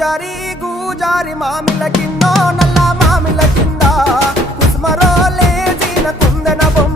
పూజారి గూజారి మామిల కిందో నల్ల మామిల కింద కుస్మరో లేచిన కుందన బొమ్మ